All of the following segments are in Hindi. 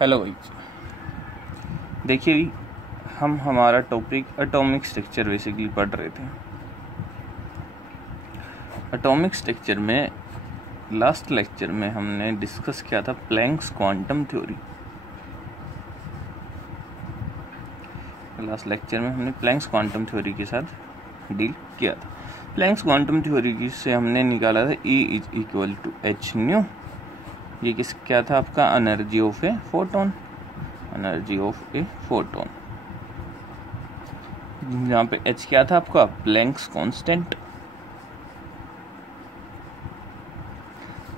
हेलो भाई, देखिए हम हमारा टॉपिक एटॉमिक स्ट्रक्चर बेसिकली पढ़ रहे थे। एटॉमिक स्ट्रक्चर में लास्ट लेक्चर में हमने डिस्कस किया था Planck's quantum theory. Last lecture में हमने प्लैंक्स क्वांटम थ्योरी के साथ डील किया था। प्लैंक्स क्वांटम थ्योरी से हमने निकाला था E is equal to H nu. ये क्या था आपका? Energy of a photon. Energy of a photon, यहाँ पे H क्या था आपका? Planck's constant.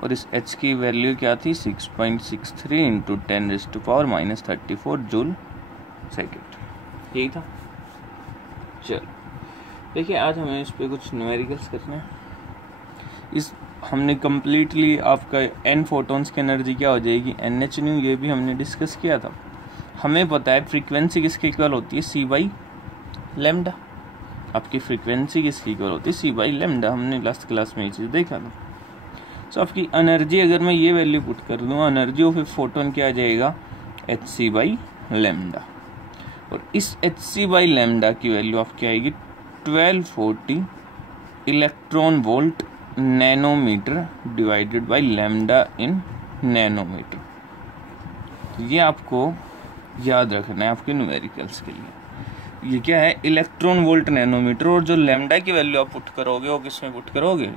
और इस H की वैल्यू क्या थी? 6.63 इंटू 10⁻⁻34 जूल सेकेंड। यही था। चलो देखिए, आज हमें इस पे कुछ न्यूमेरिकल्स करना है। इस हमने कम्प्लीटली आपका n फोटोन्स की एनर्जी क्या हो जाएगी? NH new. ये भी हमने डिस्कस किया था। हमें पता है फ्रीक्वेंसी किसके इक्वल होती है? C by lambda. आपकी फ्रीक्वेंसी किसकी इक्वल होती है? C by lambda. हमने लास्ट क्लास में ये चीज़ देखा था। सो आपकी एनर्जी अगर मैं ये वैल्यू पुट कर दूँ, एनर्जी ऑफ ए फोटोन क्या आ जाएगा? Hc by lambda. और इस Hc बाई लैम्डा की वैल्यू आपकी आएगी 1240 electron volt nanometre divided by lambda in nanometre. ये आपको याद रखना है आपके न्यूमेरिकल्स के लिए। ये क्या है? Electron volt nanometre. और जो लैम्डा की वैल्यू आप पुट करोगे वो किसमें पुट करोगे?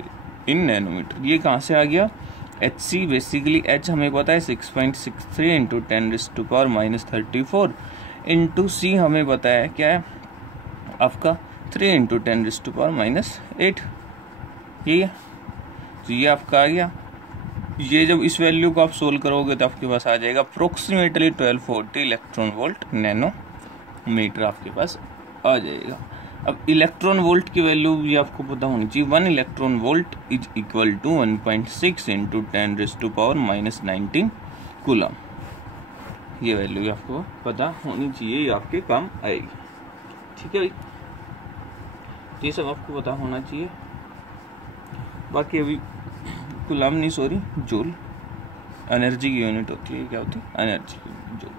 इन नैनोमीटर। ये कहाँ से आ गया? Hc बेसिकली H हमें पता है 6.63 इंटू 10⁻⁻34 इंटू C हमें पता है क्या है आपका? 3 इंटू 10⁻⁻8। यही है। तो ये आपका आ गया। ये जब इस वैल्यू को आप सोल्व करोगे तो आपके पास आ जाएगा अप्रोक्सीमेटली 1240 इलेक्ट्रॉन वोल्ट नैनोमीटर आपके पास आ जाएगा। अब इलेक्ट्रॉन वोल्ट की वैल्यू भी आपको पता होनी चाहिए। 1 electron volt is equal to 1.6 into 10⁻⁻19 coulomb. ये वैल्यू भी आपको पता होनी चाहिए, ये आपके काम आएगी। ठीक है भाई, ये सब आपको पता होना चाहिए। बाकी अभी कूलम नहीं, सॉरी, जूल एनर्जी की यूनिट होती है। क्या होती है? एनर्जी की जूल।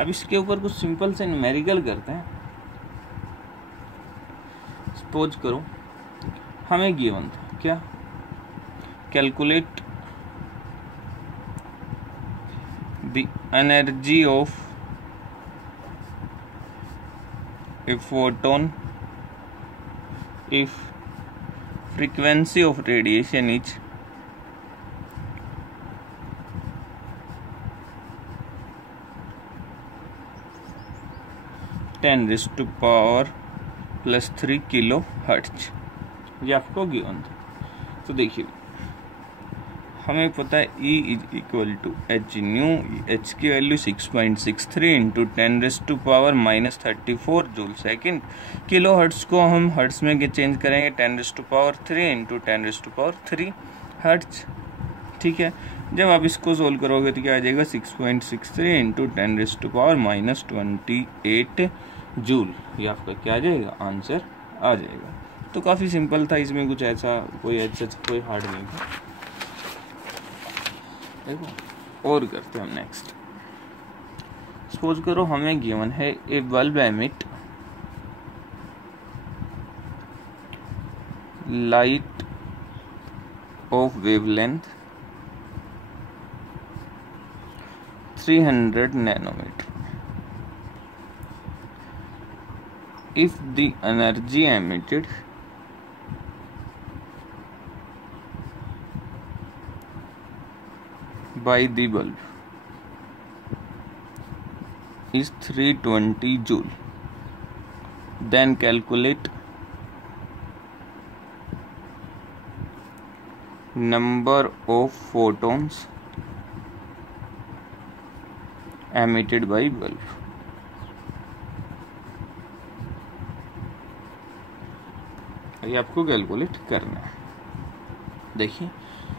अब इसके ऊपर कुछ सिंपल से न्यूमेरिकल करते हैं। सपोज करो हमें गिवन था क्या? Calculate the energy of a photon if frequency of radiation is 10⁻³ kilo hertz. ये आपको गिवन था। तो देखिए, हमें पता है E is equal to H nu. H की value 6.63 into 10⁻⁻34 joule second. Kilo hertz को हम हर्ट्ज में चेंज करेंगे 10⁻³ इंटू 10⁻³ हर्ट्ज। ठीक है। जब आप इसको सोल्व करोगे तो क्या आ जाएगा? 6.63 इंटू 10⁻⁻28 जूल। ये आपका क्या आ जाएगा? आंसर आ जाएगा। तो काफ़ी सिंपल था, इसमें कुछ ऐसा कोई हार्ड नहीं था। देखो और करते हैं हम नेक्स्ट। सपोज करो हमें गिवन है a bulb emit light of wavelength 300 nanometre. If the energy emitted by the bulb is 320 joule, then calculate number of photons emitted by bulb। ये आपको कैलकुलेट करना है। देखिए,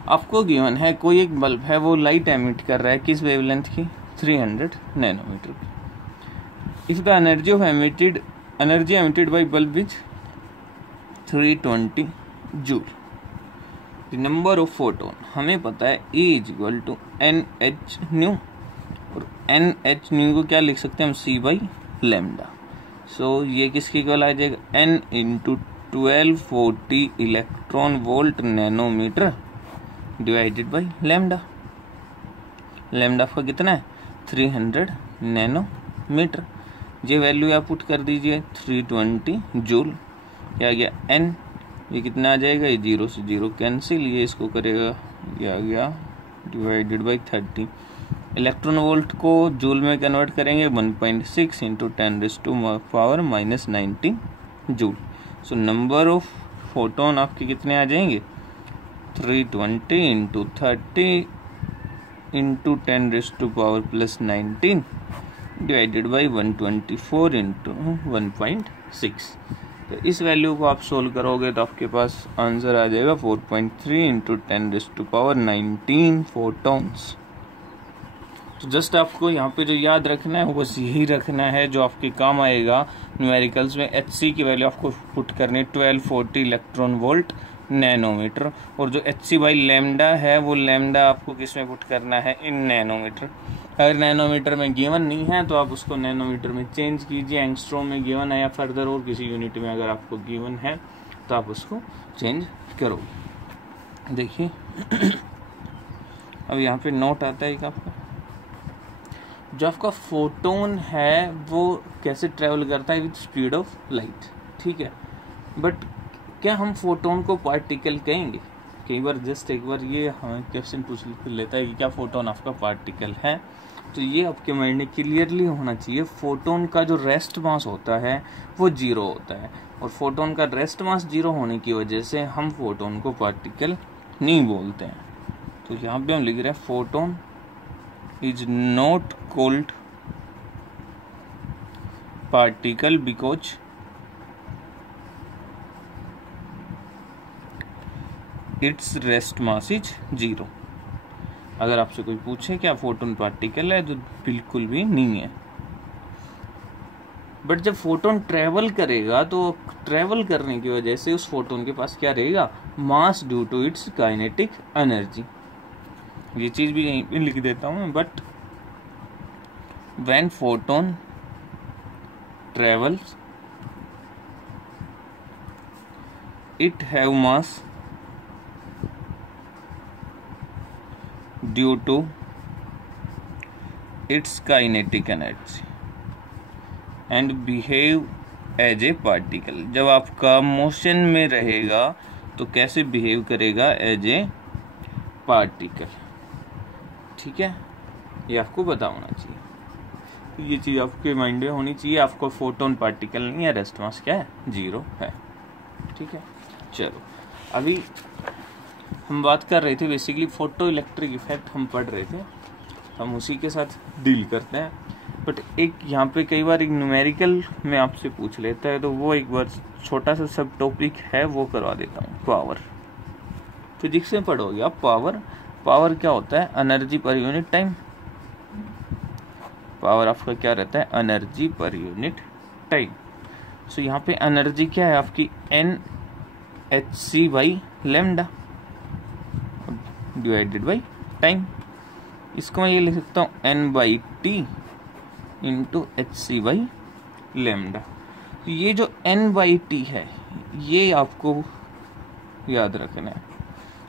आपको गिवन है कोई एक बल्ब है, वो लाइट एमिट कर रहा है किस वेवलेंथ की? 300 नैनोमीटर की। If the energy emitted by bulb is 320 joule. The number of photon हमें पता है E is equal to NH nu. और एन एच न्यू को क्या लिख सकते हैं हम, सी बाई लेमडा। सो ये किसके इक्वल आ जाएगा, N into 1240 electron volt nanometre divided by lambda. Lambda आपका कितना है, 300 नैनोमीटर। ये वैल्यू आप पुट कर दीजिए, 320 जूल। क्या आ गया, एन ये कितना आ जाएगा, ये 0 से 0 कैंसिल, ये इसको करेगा, ये आ गया डिवाइडेड बाई 30। इलेक्ट्रॉन वोल्ट को जूल में कन्वर्ट करेंगे, 1.6 into 10⁻⁻19 joule. So number of photon आपके कितने आ जाएंगे, 320 into 30 into 10⁻+19 divided by 124 into 1.6। तो इस वैल्यू को आप सोल्व करोगे तो आपके पास आंसर आ जाएगा 4.3 इंटू 10⁻19 फोटोन्स। तो जस्ट आपको यहाँ पे जो याद रखना है वो बस यही रखना है जो आपके काम आएगा न्यूमेरिकल्स में। HC की वैल्यू आपको पुट करनी है 1240 इलेक्ट्रॉन वोल्ट नैनोमीटर, और जो HC बाई लेमडा है वो लेमडा आपको किस में पुट करना है, इन नैनोमीटर। अगर नैनोमीटर में गिवन नहीं है तो आप उसको नैनोमीटर में चेंज कीजिए, एंगस्ट्रॉम में गिवन है या फर्दर और किसी यूनिट में अगर आपको गिवन है तो आप उसको चेंज करो। देखिए अब यहाँ पे नोट आता है कि आपका जो आपका फोटोन है वो कैसे ट्रेवल करता है विद स्पीड ऑफ लाइट, ठीक है। बट क्या हम फोटोन को पार्टिकल कहेंगे? कई बार जस्ट एक बार ये हमें क्वेश्चन पूछ लेता है कि क्या फोटोन आपका पार्टिकल है, तो ये आपके माइंड में क्लियरली होना चाहिए। फोटोन का जो रेस्ट मास होता है वो 0 होता है, और फोटोन का रेस्ट मास 0 होने की वजह से हम फोटोन को पार्टिकल नहीं बोलते हैं। तो यहाँ पे हम लिख रहे हैं photon is not called particle because its rest mass is 0। अगर आपसे कोई पूछे क्या फोटोन पार्टिकल है तो बिल्कुल भी नहीं है। बट जब फोटोन ट्रेवल करेगा तो ट्रेवल करने की वजह से उस फोटोन के पास क्या रहेगा, mass due to its kinetic energy. ये चीज भी यहीं पे लिख देता हूं, but when photon travels it have mass due to its kinetic energy and behave as a particle. जब आपका मोशन में रहेगा तो कैसे बिहेव करेगा, एज ए पार्टिकल, ठीक है। ये आपको पता होना चाहिए, तो ये चीज आपके माइंड में होनी चाहिए। आपको फोटोन पार्टिकल नहीं है, रेस्ट मास क्या है, 0 है, ठीक है। चलो अभी हम बात कर रहे थे बेसिकली फोटो इलेक्ट्रिक इफेक्ट हम पढ़ रहे थे, हम उसी के साथ डील करते हैं। बट एक यहाँ पे कई बार एक न्यूमेरिकल में आपसे पूछ लेता है, तो वो एक बार छोटा सा सब टॉपिक है वो करवा देता हूँ। पावर फिजिक्स में पढ़ोगे आप। पावर क्या होता है, energy per unit time. Power आपका क्या रहता है, एनर्जी पर यूनिट टाइम। सो यहाँ पे एनर्जी क्या है आपकी, NHC by lambda divided by time. इसको मैं ये लिख सकता हूँ N/T into HC by lambda. ये जो N/T है ये आपको याद रखना है।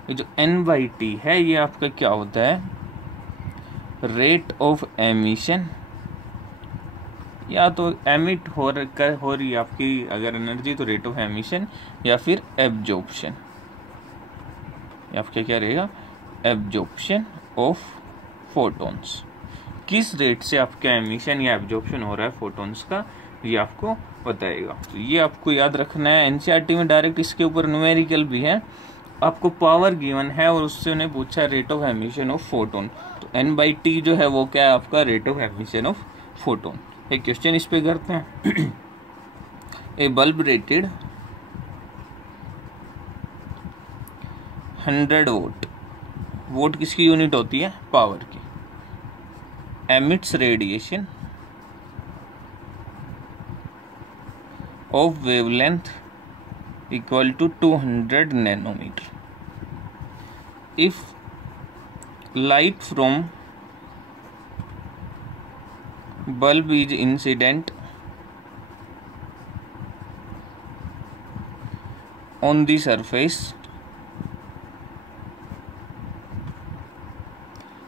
ये जो N/T है ये आपका क्या होता है, रेट ऑफ एमिशन, या तो एमिट हो रही है आपकी अगर एनर्जी तो रेट ऑफ एमिशन, या फिर एब्जॉर्प्शन। ये आपका क्या रहेगा, एब्जॉर्प्शन ऑफ फोटोन्स। किस रेट से आपका एमिशन या एब्जॉर्प्शन हो रहा है फोटोन्स का, ये आपको बताएगा। तो ये आपको याद रखना है। एनसीईआरटी में डायरेक्ट इसके ऊपर न्यूमेरिकल भी है। आपको पावर गिवन है और उससे उन्हें पूछा rate of emission of photon, तो N/T जो है वो क्या है आपका, rate of emission of photon. एक क्वेश्चन इस पे करते हैं। A bulb rated 100 watt, watt किसकी यूनिट होती है, पावर की, emits radiation of wavelength equal to 200 nanometer. If light from bulb is incident on the surface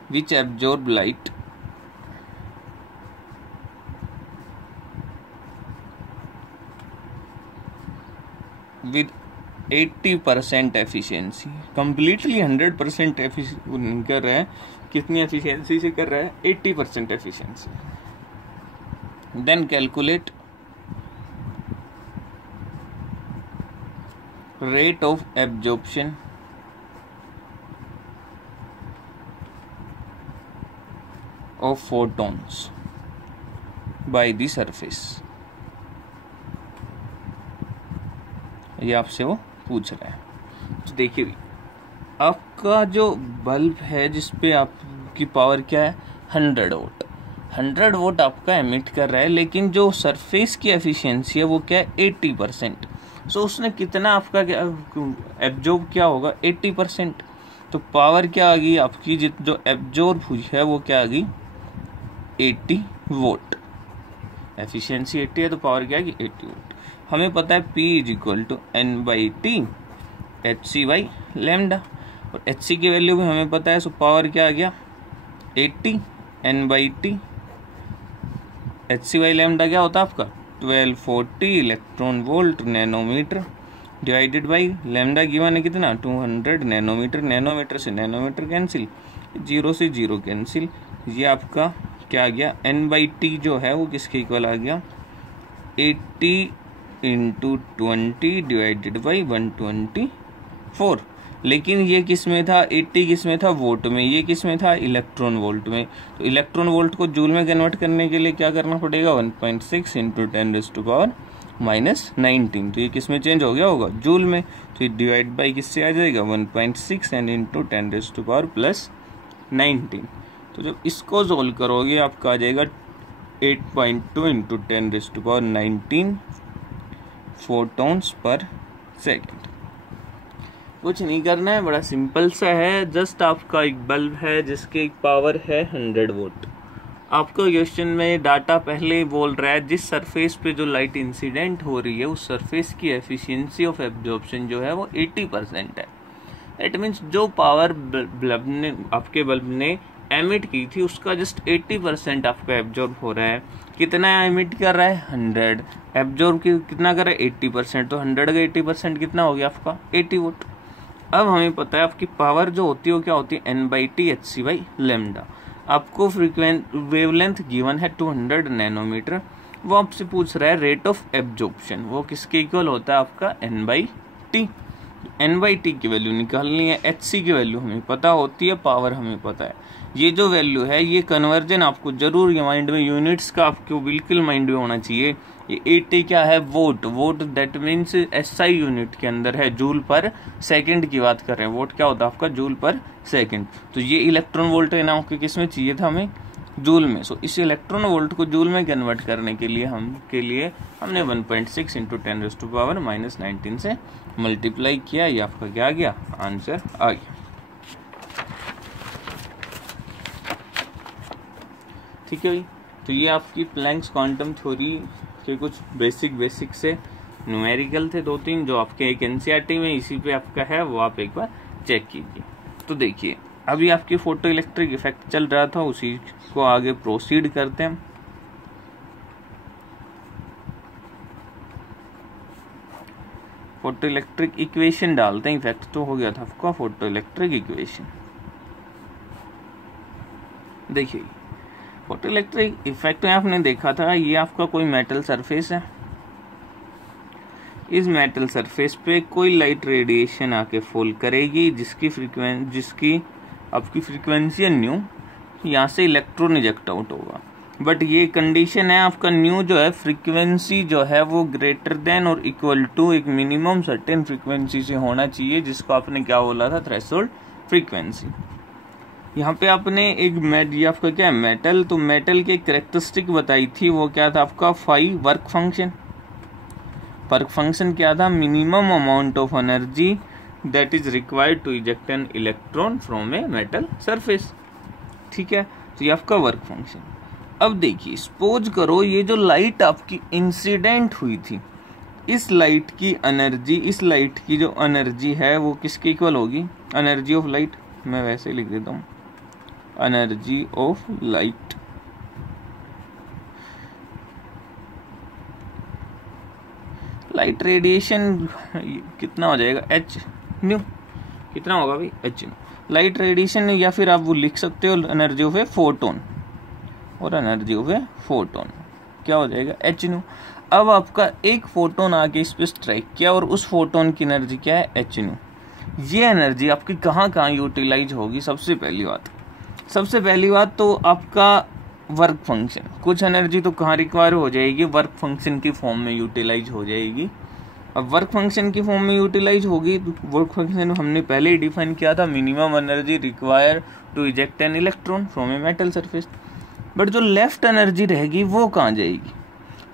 which absorb light with 80% efficiency. Completely 100% नहीं कर रहा है, कितनी एफिशिएंसी से कर रहा है? 80% efficiency. Then calculate rate of absorption of photons by the surface. ये आपसे वो पूछ रहा है। तो देखिए आपका जो बल्ब है जिसपे आपकी पावर क्या है 100 वोट, 100 वोट आपका एमिट कर रहा है, लेकिन जो सरफेस की एफिशिएंसी है वो क्या है 80%। सो उसने कितना आपका क्या एब्जॉर्ब क्या होगा 80%। तो पावर क्या आ गई आपकी जो एब्जॉर्ब हुई है वो क्या आ गई 80 वोट। एफिशिएंसी 80 है तो पावर क्या आ गई 80 वोट। हमें पता है P is equal to N/T HC by lambda, और HC की वैल्यू भी हमें पता है। सो पावर क्या आ गया 80 N/T HC बाई लैम्डा क्या होता है आपका 1240 electron volt nanometre divided by lambda given है कितना 200 नैनोमीटर। नैनोमीटर से नैनोमीटर कैंसिल, 0 से 0 कैंसिल। ये आपका क्या आ गया N/T जो है वो किसके इक्वल आ गया 80 इंटू 20 डिवाइडेड बाई 124। लेकिन ये किस में था 80 किस में था वोट में, ये किस में था इलेक्ट्रॉन वोल्ट में। तो इलेक्ट्रॉन वोल्ट को जूल में कन्वर्ट करने के लिए क्या करना पड़ेगा 1.6 इंटू 10⁻⁻19। तो ये किस में चेंज हो गया होगा जूल में। तो ये डिवाइड बाई किससे आ जाएगा 1.6 एंड इंटू 10⁻+19। तो जब इसको सोल्व करोगे आपका आ जाएगा 8.2 इंटू 10⁻19 फोटॉन्स पर सेकेंड। कुछ नहीं करना है, बड़ा सिंपल सा है। जस्ट आपका एक बल्ब है जिसकी पावर है 100 वोट। आपको क्वेश्चन में डाटा पहले बोल रहा है जिस सरफेस पे जो लाइट इंसिडेंट हो रही है उस सरफेस की एफिशिएंसी ऑफ एब्जॉर्प्शन जो है वो 80% है। इट मीन्स जो पावर आपके बल्ब ने एमिट की थी उसका जस्ट 80% आपका एब्जॉर्ब हो रहा है। कितना एमिट कर रहा है 100, एब्जॉर्ब कितना कर रहा है 80%। तो 100 का 80% कितना हो गया आपका 80 वोट। अब हमें पता है आपकी पावर जो होती है वो क्या होती है N/T HC बाई लैम्डा। आपको वेवलेंथ गिवन है 200 नैनोमीटर। वो आपसे पूछ रहा है रेट ऑफ एब्जॉर्प्शन, वो किसके इक्वल होता है आपका N/T। N/T की वैल्यू निकालनी है, HC की वैल्यू हमें पता होती है, पावर हमें पता है। ये जो वैल्यू है ये कन्वर्जन आपको जरूर ये माइंड में यूनिट्स का आपको बिल्कुल माइंड में होना चाहिए। ये 80 क्या है vote, vote that means SI unit के अंदर है, जूल पर सेकंड की बात कर रहे हैं। वोट क्या होता है आपका जूल पर सेकंड। तो ये इलेक्ट्रॉन वोल्ट है ना आपके किस में चाहिए था हमें जूल में। सो इस इलेक्ट्रॉन वोल्ट को जूल में कन्वर्ट करने के लिए हमने 1.6 इंटू 10⁻⁻19 से मल्टीप्लाई किया। ये आपका क्या आ गया आंसर आ गया। ठीक है भाई, तो ये आपकी प्लैंक्स क्वांटम थ्योरी के कुछ बेसिक से न्यूमेरिकल थे 2-3 जो आपके एक NCERT में इसी पे आपका है, वो आप एक बार चेक कीजिए। तो देखिए अभी आपके फोटो इलेक्ट्रिक इफेक्ट चल रहा था, उसी को आगे प्रोसीड करते हैं। फोटो इलेक्ट्रिक इक्वेशन डालते हैं। इफेक्ट तो हो गया था आपका फोटो इलेक्ट्रिक इक्वेशन। देखिए फोटो इलेक्ट्रिक इफेक्ट में आपने देखा था ये आपका कोई मेटल सरफेस है, इस मेटल सरफेस पे कोई लाइट रेडिएशन आके फॉल करेगी जिसकी आपकी फ्रीक्वेंसी है न्यू, यहाँ से इलेक्ट्रॉन इजेक्ट आउट होगा। बट ये कंडीशन है आपका न्यू जो है फ्रीक्वेंसी जो है वो ग्रेटर देन और इक्वल टू एक मिनिमम सर्टेन फ्रीक्वेंसी से होना चाहिए, जिसको आपने क्या बोला था थ्रेशोल्ड फ्रीक्वेंसी। यहाँ पे आपने एक ये आपका क्या है मेटल, तो मेटल की कैरेक्टरिस्टिक बताई थी वो क्या था आपका phi work function. Work function क्या था minimum amount of energy that is required to eject an electron from a metal surface. ठीक है, तो ये आपका वर्क फंक्शन। अब देखिए, सपोज करो ये जो लाइट आपकी इंसिडेंट हुई थी, इस लाइट की एनर्जी, इस लाइट की जो एनर्जी है वो किसके इक्वल होगी? एनर्जी ऑफ लाइट, मैं वैसे लिख देता हूँ, energy of light light radiation कितना हो जाएगा? H new. कितना होगा भाई? H new. लाइट रेडिएशन, या फिर आप वो लिख सकते हो एनर्जी ऑफ ए फोटोन, और एनर्जी ऑफ ए फोटोन क्या हो जाएगा? H new. अब आपका एक फोटोन आके इस पे स्ट्राइक किया और उस फोटोन की एनर्जी क्या है? H nu. ये एनर्जी आपकी कहाँ कहाँ यूटिलाइज होगी? सबसे पहली बात तो आपका वर्क फंक्शन, कुछ एनर्जी तो कहाँ रिक्वायर हो जाएगी? वर्क फंक्शन की फॉर्म में यूटिलाइज हो जाएगी। अब वर्क फंक्शन की फॉर्म में यूटिलाइज होगी, वर्क फंक्शन हमने पहले ही डिफाइन किया था, minimum energy require to eject an electron from a metal surface. But जो लेफ्ट एनर्जी रहेगी वो कहाँ जाएगी?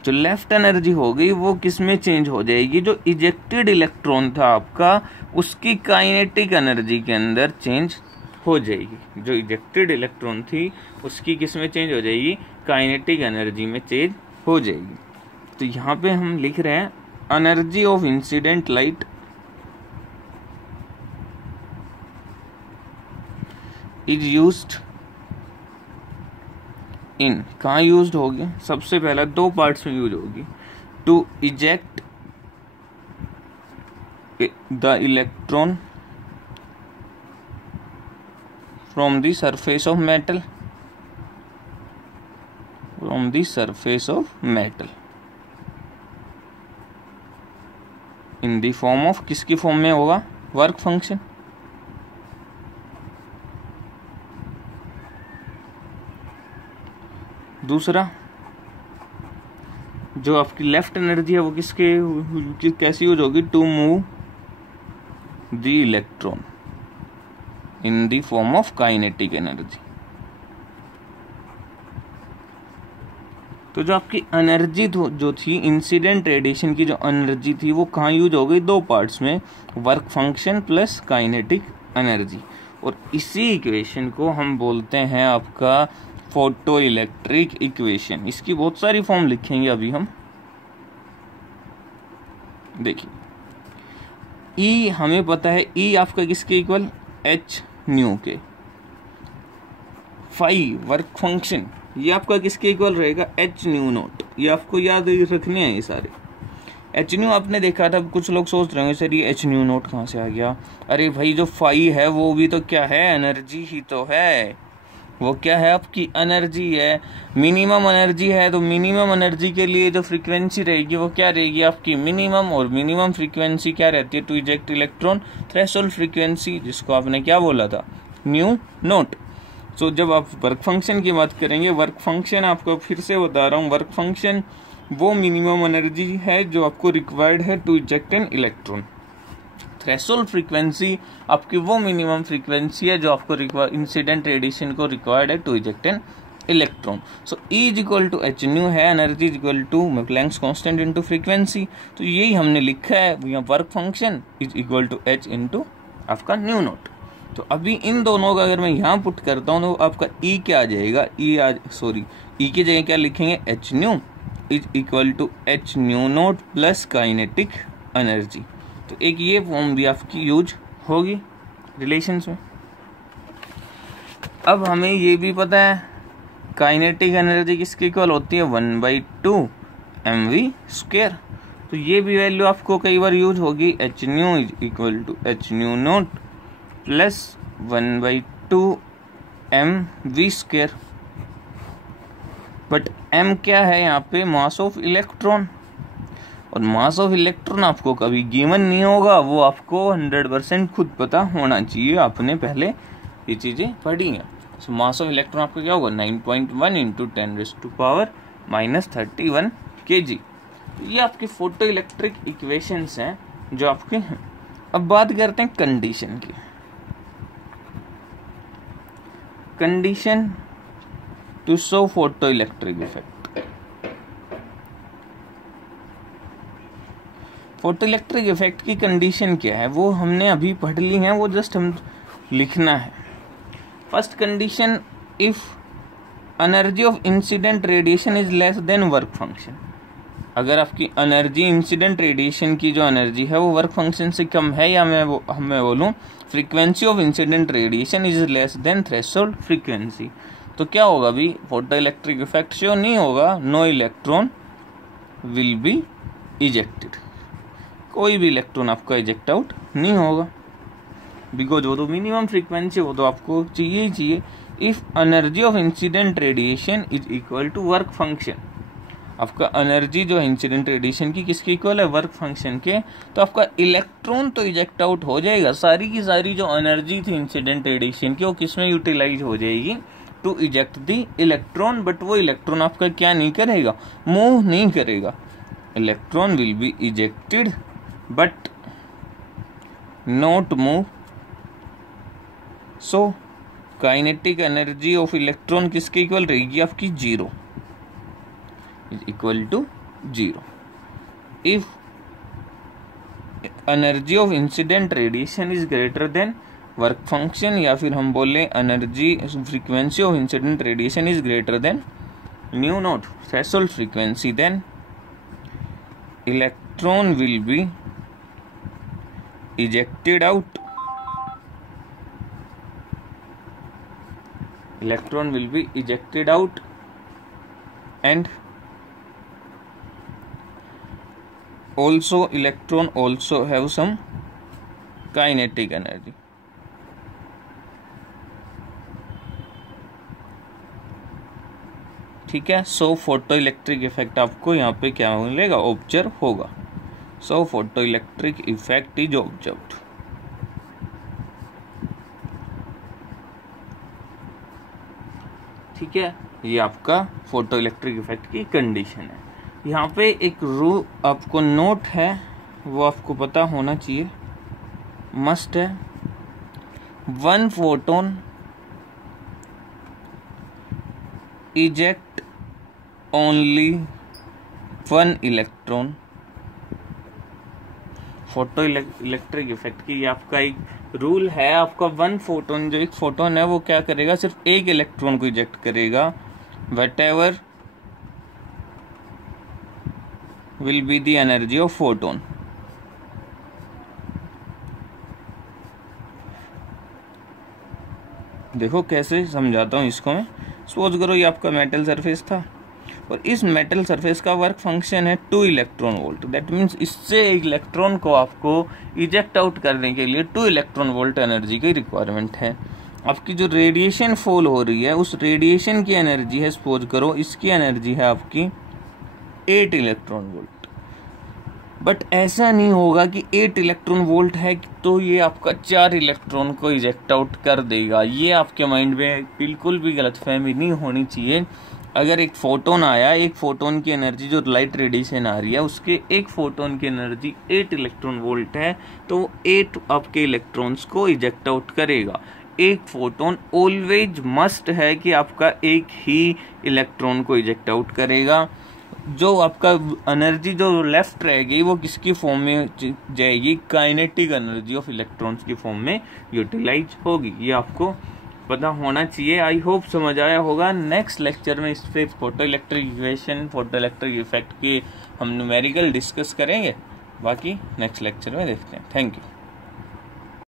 जो लेफ्ट एनर्जी होगी वो किस में चेंज हो जाएगी? जो इजेक्टेड इलेक्ट्रॉन था आपका, उसकी काइनेटिक एनर्जी के अंदर चेंज हो जाएगी। जो इजेक्टेड इलेक्ट्रॉन थी उसकी किस में चेंज हो जाएगी? काइनेटिक एनर्जी में चेंज हो जाएगी। तो यहाँ पे हम लिख रहे हैं energy of incident light is used in, कहाँ यूज्ड होगी? सबसे पहला दो पार्ट्स में यूज होगी, to eject the electron from the surface of metal, from the surface of metal in the form of, किसकी फॉर्म में होगा? Work function. दूसरा, जो आपकी लेफ्ट एनर्जी है वो कैसी यूज होगी? To move the electron in the form of kinetic energy। तो जो आपकी एनर्जी जो थी, इंसिडेंट रेडिएशन की जो एनर्जी थी, वो कहाँ यूज हो गई? दो पार्ट्स में, work function plus kinetic energy. और इसी इक्वेशन को हम बोलते हैं आपका फोटो इलेक्ट्रिक इक्वेशन। इसकी बहुत सारी फॉर्म लिखेंगे अभी हम। देखिए, ई हमें पता है, ई आपका किसके इक्वल? एच न्यू के। फाई वर्क फंक्शन, ये आपका किसके इक्वल रहेगा? H nu note. ये आपको याद रखने हैं ये सारे। एच न्यू आपने देखा था, कुछ लोग सोच रहे होंगे सर ये एच न्यू नोट कहाँ से आ गया? अरे भाई, जो फाई है वो भी तो क्या है? एनर्जी ही तो है। वो क्या है? आपकी एनर्जी है, मिनिमम एनर्जी है। तो मिनिमम एनर्जी के लिए जो फ्रीक्वेंसी रहेगी वो क्या रहेगी? आपकी मिनिमम। और मिनिमम फ्रीक्वेंसी क्या रहती है to eject electron? Threshold frequency, जिसको आपने क्या बोला था? New note. सो जब आप वर्क फंक्शन की बात करेंगे, वर्क फंक्शन आपको फिर से बता रहा हूँ, वर्क फंक्शन वो मिनिमम एनर्जी है जो आपको रिक्वायर्ड है to eject an electron. Threshold frequency आपकी वो मिनिमम फ्रीक्वेंसी है जो आपको इंसिडेंट रेडिएशन को रिक्वायर्ड है to eject an electron. So E is equal to H nu है, energy is equal to Planck's constant into frequency. तो यही हमने लिखा है यहाँ, work function is equal to H into आपका न्यू नोट। तो अभी इन दोनों का अगर मैं यहाँ पुट करता हूँ तो आपका E क्या आ जाएगा? E की जगह क्या लिखेंगे? H nu is equal to H nu naught plus kinetic energy. तो एक ये फॉर्म भी आपकी यूज होगी रिलेशंस में। अब हमें ये भी पता है काइनेटिक एनर्जी किसके इक्वल होती है? 1/2 mv²। तो ये भी वैल्यू आपको कई बार यूज होगी, h nu is equal to H nu naught plus 1/2 mv²। But m क्या है यहाँ पे? Mass of electron. और मास ऑफ इलेक्ट्रॉन आपको कभी गिवन नहीं होगा, वो आपको 100% खुद पता होना चाहिए। आपने पहले ये चीजें पढ़ी हैं। सो मास ऑफ इलेक्ट्रॉन आपका क्या होगा? 9.1 इंटू 10⁻31 kg। ये आपके फोटो इलेक्ट्रिक इक्वेशंस हैं जो आपके हैं। अब बात करते हैं कंडीशन की। Condition to show photo electric effect. Photo electric effect की कंडीशन क्या है वो हमने अभी पढ़ ली है, वो जस्ट हम लिखना है। First condition, if energy of incident radiation is less than work function, अगर आपकी एनर्जी इंसिडेंट रेडिएशन की जो एनर्जी है वो वर्क फंक्शन से कम है, या मैं बोलूँ frequency of incident radiation is less than threshold frequency, तो क्या होगा अभी फोटो इलेक्ट्रिक इफेक्ट शो नहीं होगा, no electron will be ejected, कोई भी इलेक्ट्रॉन आपका इजेक्ट आउट नहीं होगा, बिकॉज वो तो मिनिमम फ्रीक्वेंसी वो तो आपको चाहिए ही चाहिए। If energy of incident radiation is equal to work function, आपका एनर्जी जो है इंसिडेंट रेडिएशन की किसके इक्वल है, वर्क फंक्शन के, तो आपका इलेक्ट्रॉन तो इजेक्ट आउट हो जाएगा, सारी की सारी जो एनर्जी थी इंसिडेंट रेडिएशन की वो किस में यूटिलाइज हो जाएगी, to eject the electron, but वो इलेक्ट्रॉन आपका क्या नहीं करेगा, मूव नहीं करेगा, electron will be ejected but not move, so kinetic energy of electron किसके इक्वल रहेगी आपकी, zero, is equal to zero. If energy of incident radiation is greater than work function, या फिर हम बोले energy frequency of incident radiation is greater than nu naught threshold frequency, then electron will be ejected out, electron will be ejected out and also electron also have some kinetic energy, ठीक है। सो फोटो इलेक्ट्रिक इफेक्ट आपको यहाँ पे क्या मिलेगा, ऑब्जर्व होगा, so photo electric effect is observed. ठीक है, ये आपका फोटो इलेक्ट्रिक इफेक्ट की कंडीशन है। यहाँ पे एक रूल आपको नोट है वो आपको पता होना चाहिए, मस्ट है, one photon eject only one electron. Photo electric effect की ये आपका एक रूल है, आपका वन फोटोन, जो एक फोटोन है वो क्या करेगा, सिर्फ एक इलेक्ट्रॉन को इजेक्ट करेगा, what ever will be the energy of photon. देखो कैसे समझाता हूँ इसको मैं। सपोज करो ये आपका मेटल सरफेस था और इस मेटल सरफेस का वर्क फंक्शन है 2 इलेक्ट्रॉन वोल्ट, दैट मीन्स इससे एक इलेक्ट्रॉन को आपको इजेक्ट आउट करने के लिए 2 इलेक्ट्रॉन वोल्ट एनर्जी की रिक्वायरमेंट है। आपकी जो रेडिएशन फॉल हो रही है उस रेडिएशन की एनर्जी है, सपोज करो इसकी एनर्जी है आपकी 8 इलेक्ट्रॉन वोल्ट, बट ऐसा नहीं होगा कि 8 इलेक्ट्रॉन वोल्ट है तो ये आपका 4 इलेक्ट्रॉन को इजेक्ट आउट कर देगा। ये आपके माइंड में बिल्कुल भी गलतफहमी नहीं होनी चाहिए। अगर एक फोटोन आया, एक फोटोन की एनर्जी जो लाइट रेडिएशन आ रही है उसके एक फोटोन की एनर्जी 8 इलेक्ट्रॉन वोल्ट है, तो 8 आपके इलेक्ट्रॉन्स को इजेक्ट आउट करेगा। एक फोटोन ऑलवेज मस्ट है कि आपका एक ही इलेक्ट्रॉन को इजेक्ट आउट करेगा। जो आपका एनर्जी जो लेफ्ट रहेगी वो किसकी फॉर्म में जाएगी, काइनेटिक एनर्जी ऑफ इलेक्ट्रॉन्स की फॉर्म में यूटिलाइज होगी। ये आपको पता होना चाहिए। आई होप समझ आया होगा। नेक्स्ट लेक्चर में इस पे photo electric equation, photo electric effect के हम न्यूमेरिकल डिस्कस करेंगे। बाकी नेक्स्ट लेक्चर में देखते हैं। Thank you.